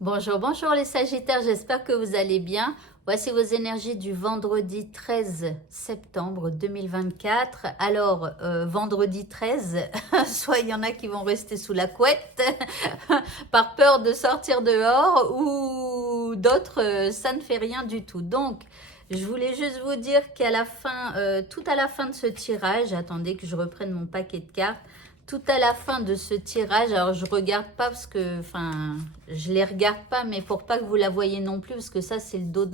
Bonjour, bonjour les Sagittaires, j'espère que vous allez bien. Voici vos énergies du vendredi 13 septembre 2024. Alors, vendredi 13, soit il y en a qui vont rester sous la couette par peur de sortir dehors ou d'autres, ça ne fait rien du tout. Donc, je voulais juste vous dire qu'à la fin, tout à la fin de ce tirage, attendez que je reprenne mon paquet de cartes. Tout à la fin de ce tirage, alors je regarde pas parce que, enfin, je les regarde pas, mais pour pas que vous la voyez non plus, parce que ça c'est le dos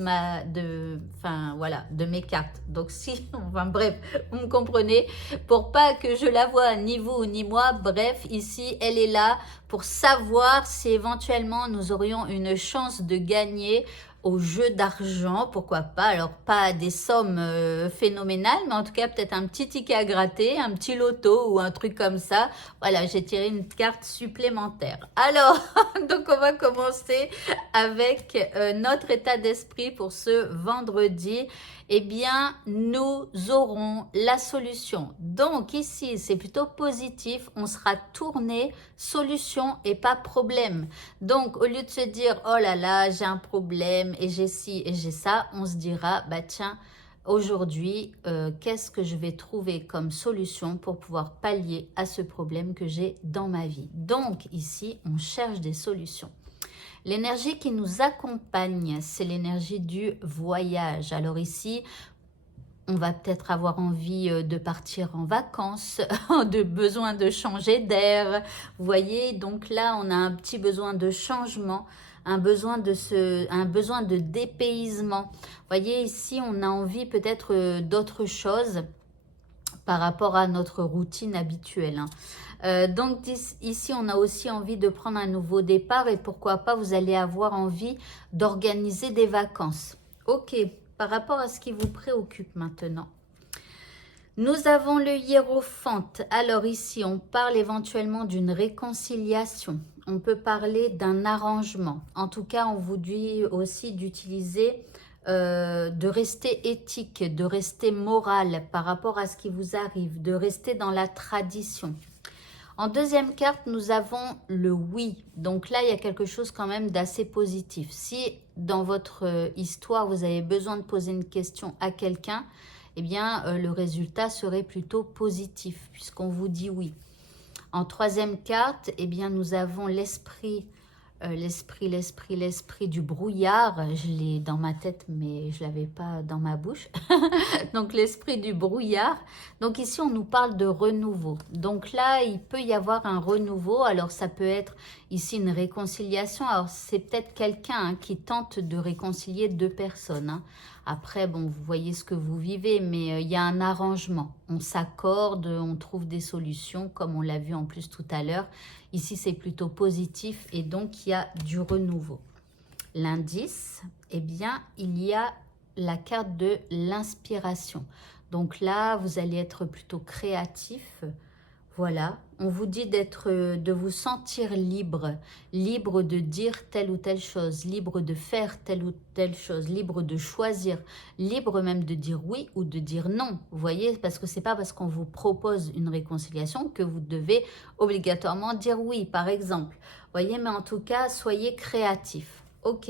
enfin voilà, de mes cartes. Donc si, enfin bref, vous me comprenez, pour pas que je la vois ni vous ni moi, bref, ici elle est là pour savoir si éventuellement nous aurions une chance de gagner au jeu d'argent, pourquoi pas, alors pas des sommes phénoménales, mais en tout cas peut-être un petit ticket à gratter, un petit loto ou un truc comme ça. Voilà, j'ai tiré une carte supplémentaire. Alors, donc on va commencer avec notre état d'esprit pour ce vendredi. Eh bien, nous aurons la solution. Donc ici, c'est plutôt positif, on sera tourné solution et pas problème. Donc, au lieu de se dire, oh là là, j'ai un problème et j'ai ci et j'ai ça, on se dira, bah tiens, aujourd'hui, qu'est-ce que je vais trouver comme solution pour pouvoir pallier à ce problème que j'ai dans ma vie. Donc, ici, on cherche des solutions. L'énergie qui nous accompagne, c'est l'énergie du voyage. Alors ici, on va peut-être avoir envie de partir en vacances, de besoin de changer d'air. Vous voyez, donc là, on a un petit besoin de changement, un besoin de dépaysement. Vous voyez, ici, on a envie peut-être d'autre chose par rapport à notre routine habituelle. Donc ici, on a aussi envie de prendre un nouveau départ et pourquoi pas, vous allez avoir envie d'organiser des vacances. Ok, par rapport à ce qui vous préoccupe maintenant. Nous avons le hiérophante. Alors ici, on parle éventuellement d'une réconciliation. On peut parler d'un arrangement. En tout cas, on vous dit aussi d'utiliser, de rester éthique, de rester moral par rapport à ce qui vous arrive, de rester dans la tradition. En deuxième carte, nous avons le oui. Donc là, il y a quelque chose quand même d'assez positif. Si dans votre histoire, vous avez besoin de poser une question à quelqu'un, eh bien, le résultat serait plutôt positif puisqu'on vous dit oui. En troisième carte, eh bien, nous avons l'esprit du brouillard. Je l'ai dans ma tête, mais je ne l'avais pas dans ma bouche. Donc, l'esprit du brouillard. Donc, ici, on nous parle de renouveau. Donc là, il peut y avoir un renouveau. Alors, ça peut être ici une réconciliation. Alors, c'est peut-être quelqu'un qui tente de réconcilier deux personnes. Après, bon, vous voyez ce que vous vivez, mais il y a un arrangement. On s'accorde, on trouve des solutions, comme on l'a vu en plus tout à l'heure. Ici, c'est plutôt positif et donc il y a du renouveau. L'indice, eh bien, il y a la carte de l'inspiration. Donc là, vous allez être plutôt créatif. Voilà, on vous dit de vous sentir libre, libre de dire telle ou telle chose, libre de faire telle ou telle chose, libre de choisir, libre même de dire oui ou de dire non. Vous voyez, parce que c'est pas parce qu'on vous propose une réconciliation que vous devez obligatoirement dire oui, par exemple. Vous voyez, mais en tout cas, soyez créatif. Ok,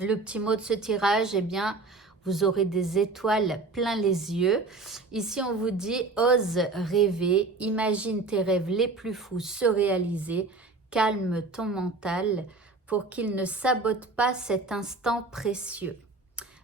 le petit mot de ce tirage, eh bien, vous aurez des étoiles plein les yeux. Ici, on vous dit, ose rêver, imagine tes rêves les plus fous se réaliser, calme ton mental pour qu'il ne sabote pas cet instant précieux.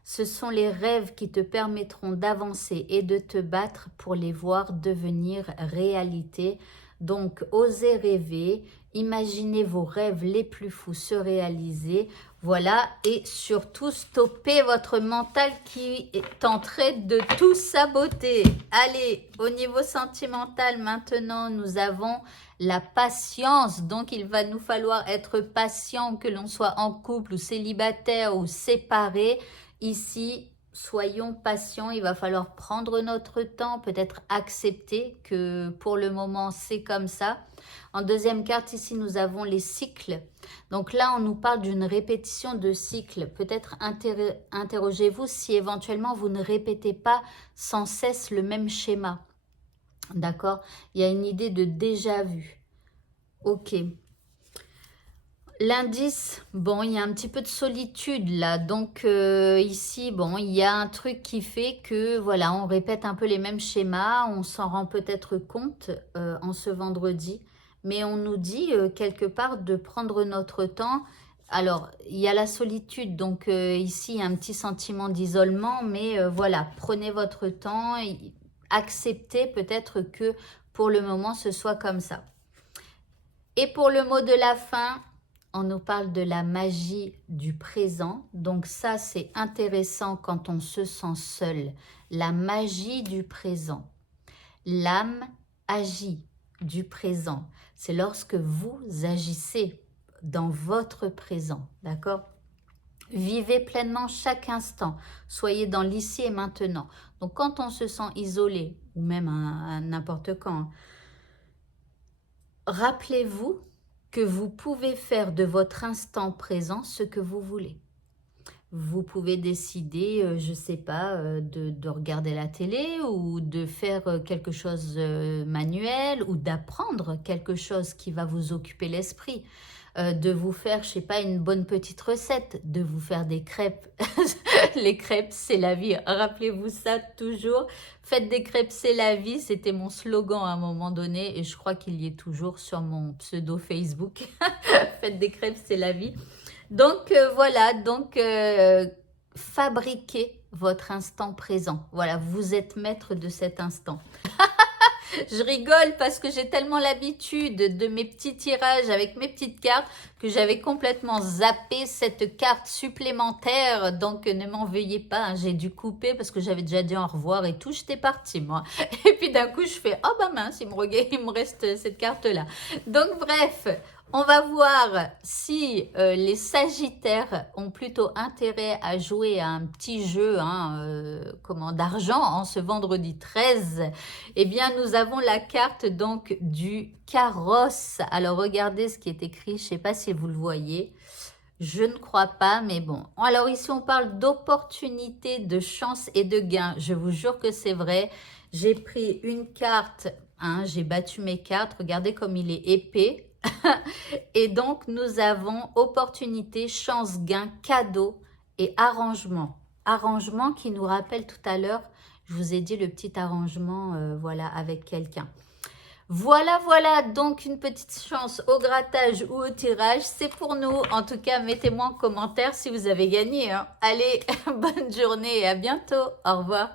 Ce sont les rêves qui te permettront d'avancer et de te battre pour les voir devenir réalité. Donc, osez rêver, imaginez vos rêves les plus fous se réaliser. Voilà, et surtout, stoppez votre mental qui est en train de tout saboter. Allez, au niveau sentimental, maintenant, nous avons la patience. Donc, il va nous falloir être patient, que l'on soit en couple ou célibataire ou séparé. Ici, soyons patients, il va falloir prendre notre temps, peut-être accepter que pour le moment, c'est comme ça. En deuxième carte, ici, nous avons les cycles. Donc là, on nous parle d'une répétition de cycles. Peut-être interrogez-vous si éventuellement vous ne répétez pas sans cesse le même schéma. D'accord? Il y a une idée de déjà vu. Ok. L'indice, bon, il y a un petit peu de solitude là, donc ici, bon, il y a un truc qui fait que, voilà, on répète un peu les mêmes schémas, on s'en rend peut-être compte en ce vendredi, mais on nous dit quelque part de prendre notre temps. Alors, il y a la solitude, donc ici, il y a un petit sentiment d'isolement, mais voilà, prenez votre temps, acceptez peut-être que pour le moment, ce soit comme ça. Et pour le mot de la fin, on nous parle de la magie du présent. Donc ça, c'est intéressant quand on se sent seul. La magie du présent. L'âme agit du présent. C'est lorsque vous agissez dans votre présent. D'accord? Vivez pleinement chaque instant. Soyez dans l'ici et maintenant. Donc quand on se sent isolé, ou même à n'importe quand, rappelez-vous que vous pouvez faire de votre instant présent ce que vous voulez. Vous pouvez décider, je ne sais pas, de regarder la télé ou de faire quelque chose manuel ou d'apprendre quelque chose qui va vous occuper l'esprit. De vous faire, je sais pas, une bonne petite recette, de vous faire des crêpes. Les crêpes, c'est la vie. Rappelez-vous ça toujours. Faites des crêpes, c'est la vie. C'était mon slogan à un moment donné et je crois qu'il y est toujours sur mon pseudo Facebook. Faites des crêpes, c'est la vie. Donc voilà, donc fabriquez votre instant présent. Voilà, vous êtes maître de cet instant. Je rigole parce que j'ai tellement l'habitude de mes petits tirages avec mes petites cartes que j'avais complètement zappé cette carte supplémentaire. Donc ne m'en veuillez pas, hein, j'ai dû couper parce que j'avais déjà dit au revoir et tout, j'étais partie moi. Et puis d'un coup je fais, oh bah mince, il me reste cette carte-là. Donc bref, on va voir si les Sagittaires ont plutôt intérêt à jouer à un petit jeu d'argent en ce vendredi 13. Eh bien, nous avons la carte donc du carrosse. Alors, regardez ce qui est écrit. Je ne sais pas si vous le voyez. Je ne crois pas, mais bon. Alors ici, on parle d'opportunité, de chance et de gain. Je vous jure que c'est vrai. J'ai pris une carte, j'ai battu mes cartes. Regardez comme il est épais. Et donc, nous avons opportunité, chance, gain, cadeau et arrangement. Arrangement qui nous rappelle tout à l'heure, je vous ai dit le petit arrangement voilà, avec quelqu'un. Voilà, voilà, donc une petite chance au grattage ou au tirage, c'est pour nous. En tout cas, mettez-moi en commentaire si vous avez gagné. Allez, bonne journée et à bientôt. Au revoir.